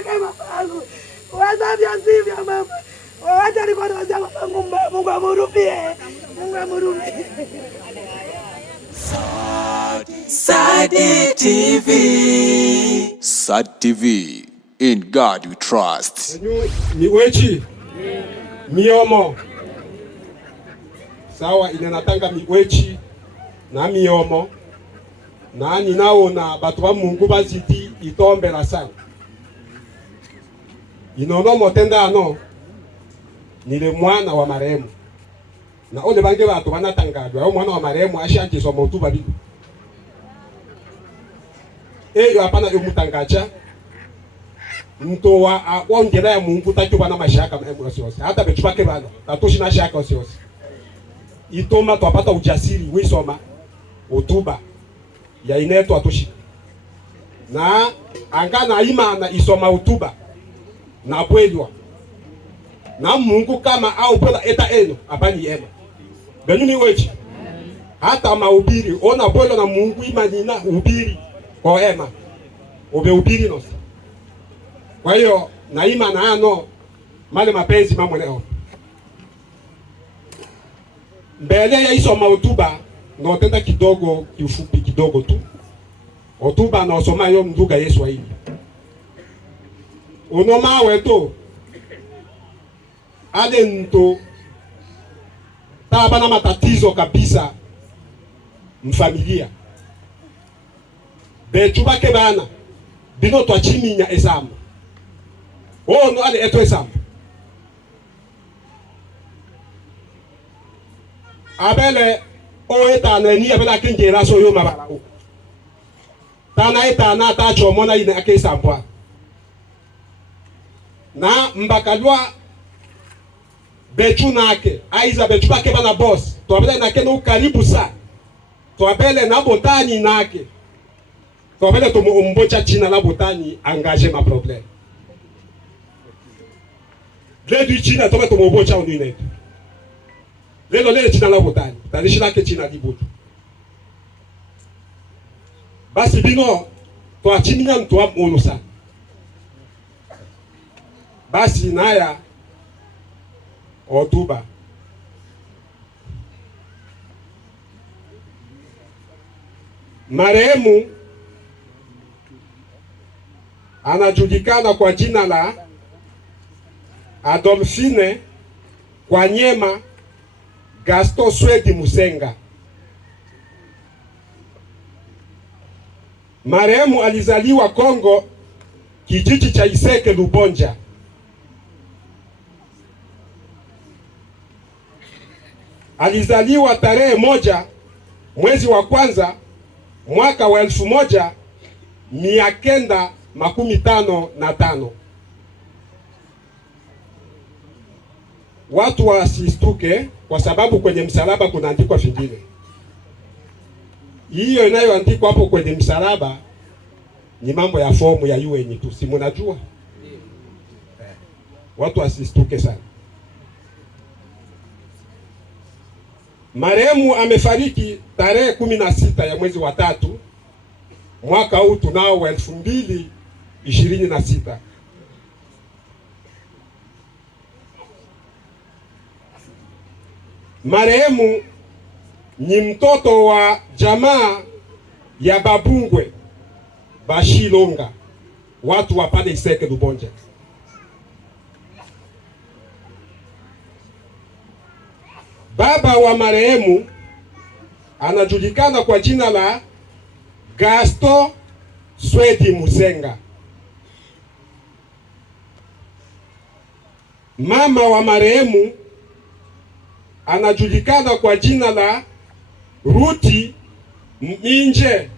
kama pangu. Wazazi asivyo mama. Wacha niko na wazazi wangu, Mungu amhurumie. Mungu amhurumie. Sadi TV. Sadi TV. In God we trust. Miwechi. Miomo. Sawa inanatanga miwechi na miomo. Na ninaona batu ba Mungu bazidi itombela sana. Inono motenda ano nile mwana wa marehemu. Na ole bange batu banatangazwa au mwana wa marehemu ashanje soma utuba bibi. Eyo hapana yo mutangacha. Mto wa ongera ya Mungu tachuba na mashaka osiose. Hata bechubake bana tatoshi na shaka osiose. Itoma twapata ujasiri wisoma utuba ya inetu atoshi. Na angana imana isoma utuba na bwelwa. Na Mungu kama au pela eta eno apani ema. Benyuni wechi. Hata mahubiri ona bwelwa na Mungu imanina ubiri kwa ema. Obe ubiri nosi. Kwa hiyo na imana ano male mapenzi mamweleo. Mbele ya isoma utuba na otenda kidogo kiufupi kidogo tu. Otuba na osoma yo mduga Yesu waini. Unoma weto ade nto taba na matatizo kabisa mfamilia. Bechuba ke bana bino twachiminya esamu. No ade eto esamu. Abele eta na ni abela kinjera so yo mabala o. Tana eta na ta chomona ine ake sampwa. Na mbakalwa bechu nake aiza bechu bake bana boss to abele nake no karibu sa to abele na botani nake to abele to mbocha china la botani engage ma problème le du china to beto mbocha onu ine lelo le china la botani tanishina ke china dibutu basi bino to achiminya mtu amonu sana. Basi naya otuba marehemu anajulikana kwa jina la Adolfine kwa Nyema Gaston Swedi Musenga. Marehemu alizaliwa Kongo, kijiji cha Iseke Lubonja. Alizaliwa tarehe 1 mwezi wa kwanza mwaka wa 1955. Watu wasistuke kwa sababu kwenye msalaba kunaandikwa vingine. Hiyo inayoandikwa hapo kwenye msalaba ni mambo ya fomu ya UN tu, si mnajua? Watu wasistuke sana. Marehemu amefariki tarehe 16 ya mwezi wa 3 mwaka huu tunao wa 2026. Marehemu ni mtoto wa jamaa ya Babungwe Bashilonga, watu wa pale Iseke Lubonja. Baba wa marehemu anajulikana kwa jina la Gaston Swedi Musenga. Mama wa marehemu anajulikana kwa jina la Ruti Minje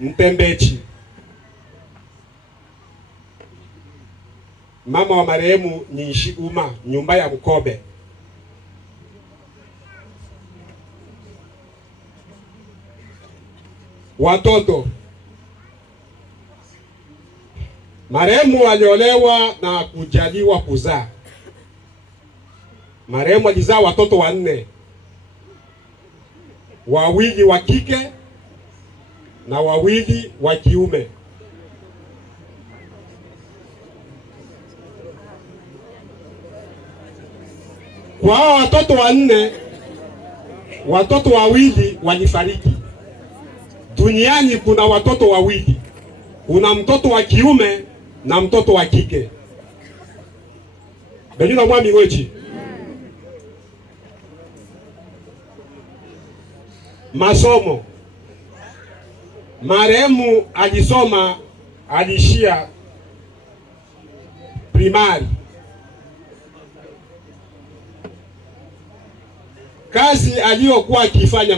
Mtembechi. Mama wa marehemu ni Shiguma, nyumba ya Mkobe. Watoto. Marehemu aliolewa na kujaliwa kuzaa. Marehemu alizaa watoto 4. Wawili wa kike na wawili wa kiume. Kwa hao watoto wanne, watoto wawili walifariki. Duniani kuna watoto wawili, kuna mtoto wa kiume na mtoto wa kike. Benina mwami wechi. Masomo. Marehemu alisoma, alishia primari. Kazi aliyokuwa akifanya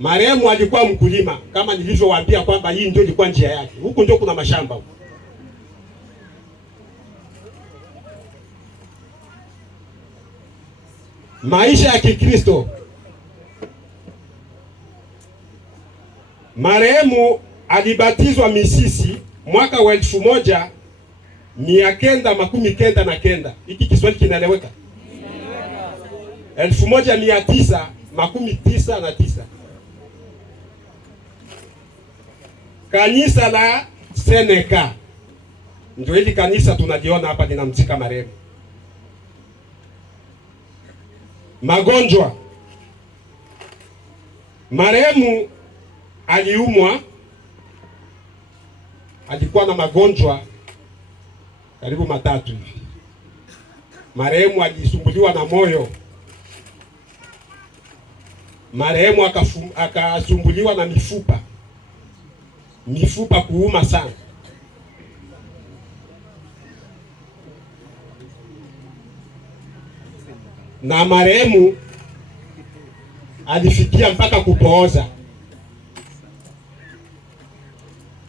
marehemu alikuwa mkulima, kama nilivyowaambia kwamba hii ndio ilikuwa njia yake. Huku ndio kuna mashamba huko. Maisha ya Kikristo. Marehemu alibatizwa Misisi mwaka wa 1999. Hiki Kiswahili kinaeleweka? 1999. Kanisa la Seneka ndio hili kanisa tunaliona hapa linamzika marehemu. Magonjwa. Marehemu aliumwa, alikuwa na magonjwa karibu matatu hivi. Marehemu alisumbuliwa na moyo. Marehemu akasumbuliwa na mifupa kuuma sana. Na marehemu alifikia mpaka kupooza.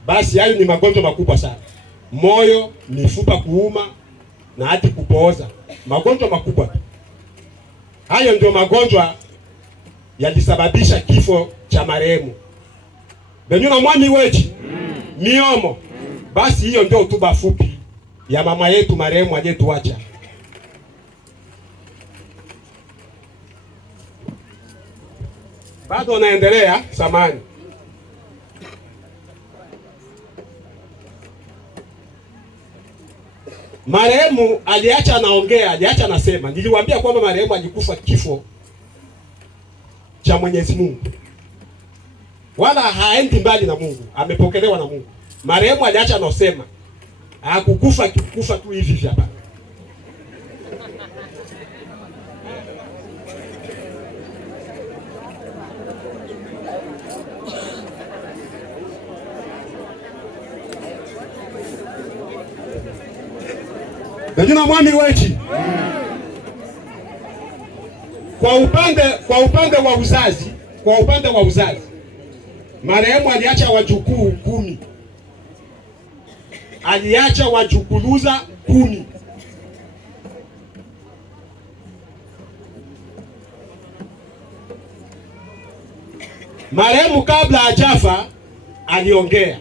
Basi hayo ni magonjwa makubwa sana. Moyo, mifupa kuuma na hadi kupooza. Magonjwa makubwa. Hayo ndio magonjwa yalisababisha kifo cha marehemu. Benyuna mwami wechi miomo. Basi hiyo ndio hotuba fupi ya mama yetu marehemu aliyetuacha. Bado naendelea samani. Marehemu aliacha anaongea, aliacha anasema. Niliwaambia kwamba marehemu alikufa kifo cha Mwenyezi Mungu. Wala haendi mbali na Mungu, amepokelewa na Mungu. Marehemu aliacha anasema. Hakukufa tu hivi hapa. Najina mwami wechi. Kwa upande wa uzazi, marehemu aliacha wajukuu 10. Aliacha wajukuluza 10. Marehemu kabla hajafa aliongea.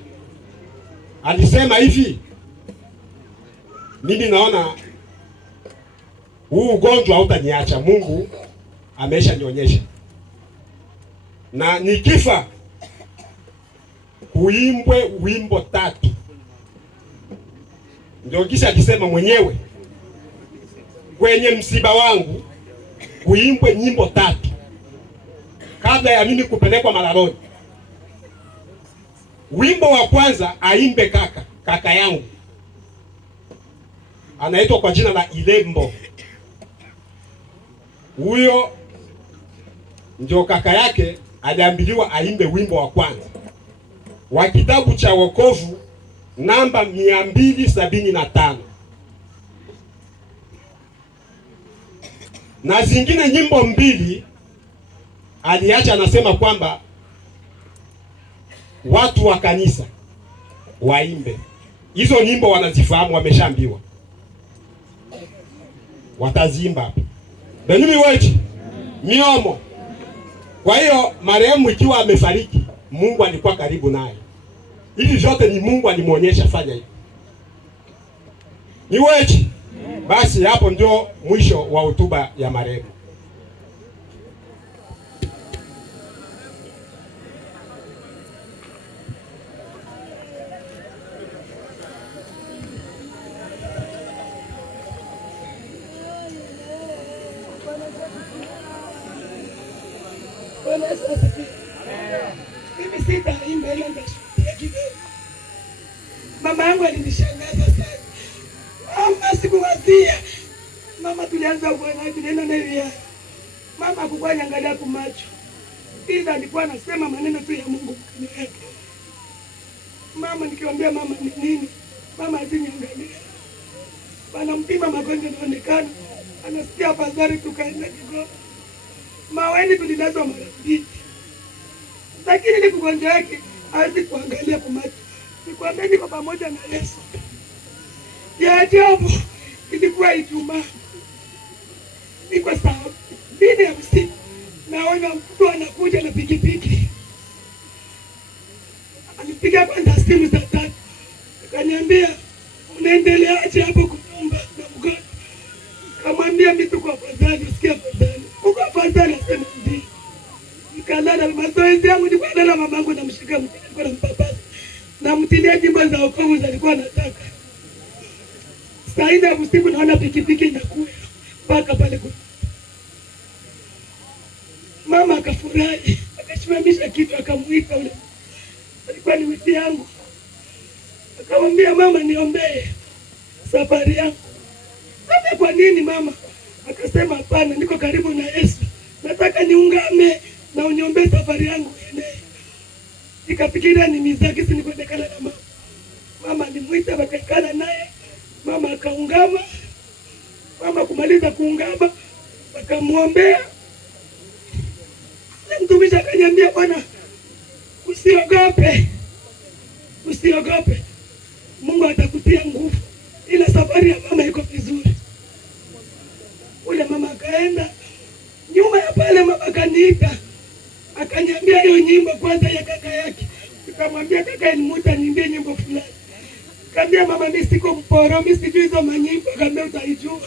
Alisema hivi, mimi naona huu ugonjwa hautaniacha, Mungu ameshanionyesha. Na nikifa kuimbwe wimbo 3. Ndio kisha akisema mwenyewe kwenye msiba wangu kuimbwe nyimbo 3 kabla ya mimi kupelekwa malaloni. Wimbo wa kwanza aimbe kaka yangu, anaitwa kwa jina la Ilembo. Huyo ndio kaka yake aliambiliwa aimbe wimbo wa kwanza wa kitabu cha wokovu namba 275. Na zingine nyimbo 2 aliacha anasema kwamba watu wa kanisa waimbe. Hizo nyimbo wanazifahamu, wameshaambiwa. Watazimba hapa. Benumi wechi miomo. Kwa hiyo marehemu ikiwa amefariki, Mungu alikuwa karibu naye. Hivi vyote ni Mungu alimuonyesha fanya hivi. Ni wechi. Basi hapo ndio mwisho wa hotuba ya marehemu. Bwana Yesu asifiwe. Mimi sitaimba ile ndio kidogo. Mama yangu alinishangaza sana. Mama sikuwazia. Mama tulianza kuona tunaenda na yeye. Mama hakuwa anaangalia kwa macho. Ila alikuwa anasema maneno tu ya Mungu ndani yake. Mama nikiwaambia mama ni nini? Mama haziniangalia. Wanampima magonjwa yanaonekana. Anasikia afadhali tukaenda Kigoma. Maweni tulilazwa mara mbili. Lakini ile kugonjwa yake hawezi kuangalia kwa macho. Nikwambia niko pamoja na Yesu. Ya ajabu ilikuwa Ijumaa. Niko saa 2 ya usiku. Naona mtu anakuja na pikipiki. Alipiga kwanza simu za 3. Akaniambia unaendeleaje hapo kuomba na mgonjwa? Kamwambia mimi tuko afadhali, usikia afadhali. Uko afadhali asema ndio. Nikalala mazoezi yangu nilikuwa nalala mamangu namshika mkono alikuwa anampapasa. Na mtilia jimbo za wokovu alikuwa anataka. Saa 4 ya usiku naona pikipiki inakuja mpaka pale kwa. Mama akafurahi, akasimamisha kitu akamuita ule. Alikuwa ni wiki yangu. Akamwambia mama niombee safari yangu. Sasa kwa nini mama? Akasema hapana, niko karibu na Yesu. Nataka niungame na uniombee safari yangu iende. Nikafikiria ni mizaki si nikwendekana na mama. Mama alimuita wakakala naye. Mama akaungama. Mama kumaliza kuungama akamuombea. Mtumishi akaniambia bwana usiogope. Usiogope. Mungu atakutia nguvu. Ila safari ya mama iko vizuri. Ule mama akaenda. Nyuma ya pale mama akaniita. Akaniambia hiyo nyimbo kwanza ya kaka yake. Nikamwambia kaka nimuita niimbie nyimbo fulani. Nikamwambia mama mimi siko mporo, mimi sijui hizo manyimbo, akamwambia utaijua.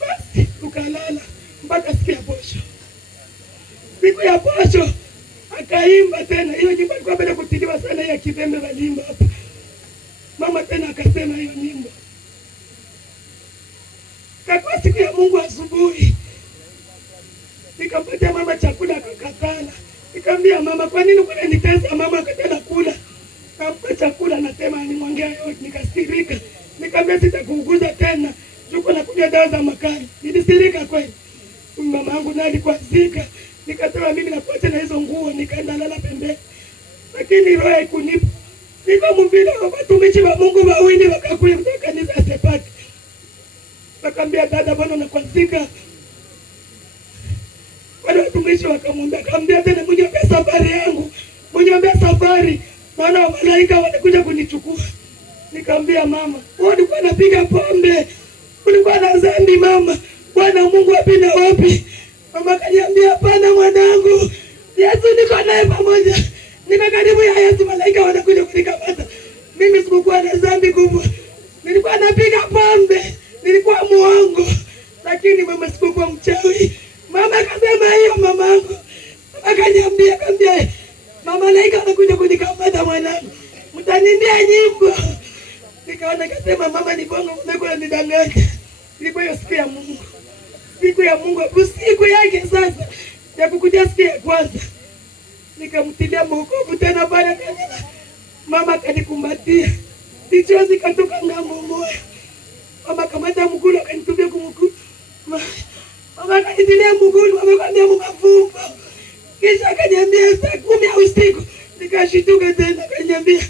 Basi tukalala mpaka siku ya posho. Siku ya posho akaimba tena. Hiyo nyimbo ilikuwa baada kutiliwa sana ya Kivembe walimba hapa. Mama tena akasema hiyo nyimbo. Kwa siku ya Mungu asubuhi. Nikampatia mama chakula akakatala. Nikamwambia mama kwa nini unanitesa? Mama akataka kula. Nikampa chakula nasema nimwongea yote nikasirika. Nikamwambia sitakuuguza tena. Juko na kunywa dawa za makali. Nilisirika kweli. Mama yangu naye alikuwa zika. Nikatoa mimi na kuacha na hizo nguo nikaenda lala pembeni. Lakini roho ikunipa. Nikamwambia watumishi wa Mungu wawili wakakuja kutoka kanisa la Sepati. Wakambia dada bwana nakwazika. Wale watumishi wakamwambia kaambia tena mniombee safari yangu. Mniombee safari. Maana malaika wanakuja kunichukua. Nikamwambia mama, wewe ulikuwa unapiga pombe. Ulikuwa na dhambi mama. Bwana Mungu wapi na wapi? Mama kaniambia hapana mwanangu. Yesu niko naye pamoja. Niko karibu ya Yesu, malaika wanakuja kunikamata. Mimi sikuwa na dhambi kubwa. Nilikuwa napiga pombe. Nilikuwa muongo. Lakini mama sikuwa mchawi. Mama akasema hiyo mamangu. Akaniambia mama malaika wanakuja kunikamata mwanangu. Mtanimbia nyimbo. Nikaona kasema mama ni bongo mmekuwa nidanganya. Ilikuwa hiyo siku ya Mungu. Siku ya Mungu, usiku yake sasa ya kukuja siku ya kwanza. Nikamtilia mwokovu tena pale kanisa. Mama kanikumbatia. Nichozi katoka ngambo moyo. Mama kamata mguu akanitupia kumguu. Mama kanitilia mguu, amekwambia mkafumba. Kisha akaniambia saa 10 ya usiku. Nikashituka tena akaniambia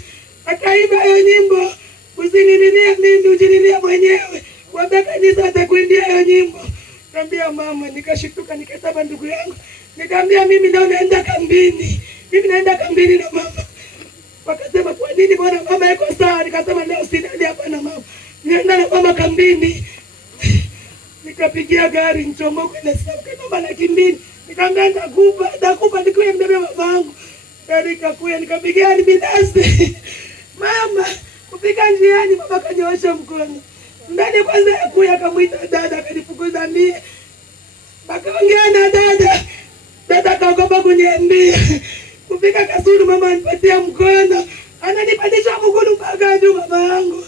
akaimba hiyo nyimbo. Usinililie mimi, ujililie mwenyewe. Wabaka kanisa atakuimbia hiyo nyimbo. Nikamwambia mama, nikashituka nikasema ndugu yangu. Nikamwambia mimi leo naenda kambini. Mimi naenda kambini na mama. Wakasema kwa nini bwana mama yuko sawa? Nikasema leo sinaenda hapa na mama. Nienda na mama kambini. Nikapigia gari Nchomoko ile sababu kama nakimbini. Nikamwambia ndakupa nikuye mbele mamangu. Gari ikakuja nikapigia binafsi. Mama, kupika njiani mama kanyoosha mkono. Ndani kwanza ya kuya akamuita dada akanifukuza mie. Bakaongea na dada. Dada kaogopa kuniambia. Kufika Kasulu mama anipatia mkono. Ananipandisha mguu mpaka juu mama yangu.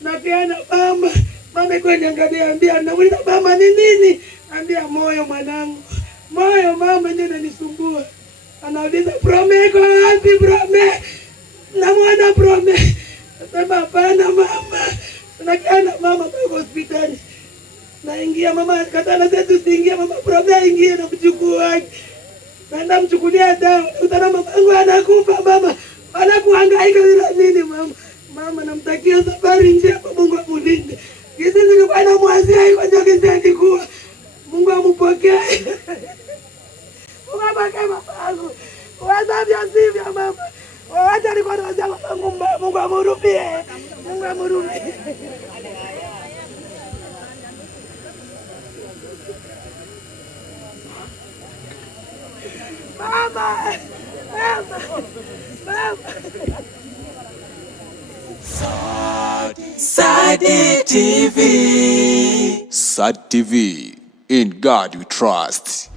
Napeana mama. Mama kwa niangalia ambia nauliza mama ni nini? Ambia moyo mwanangu. moyo mama ndiye ananisumbua. Anauliza Prome kwa wapi Prome? Namwona Prome. Nasema hapana mama. Tunakaa na mama kwa hospitali. Naingia mama katana zetu siingia mama Prome aingie na mjukuu wake. Naenda mchukulia dawa. Utana mama yangu anakufa mama. Anakuhangaika bila nini mama? Mama namtakia safari njema, Mungu amulinde. Hizi nilikuwa namwazia iko ndio kizidi kuwa. Mungu amupokee. Mungu apokee mamangu. Wazavyo sivyo mama. Wacha nilikuwa nawazia mamangu, Mungu amhurumie. Mungu amhurumie. Mama. Mama. Mama. Sadi TV. Sadi TV. In God we trust.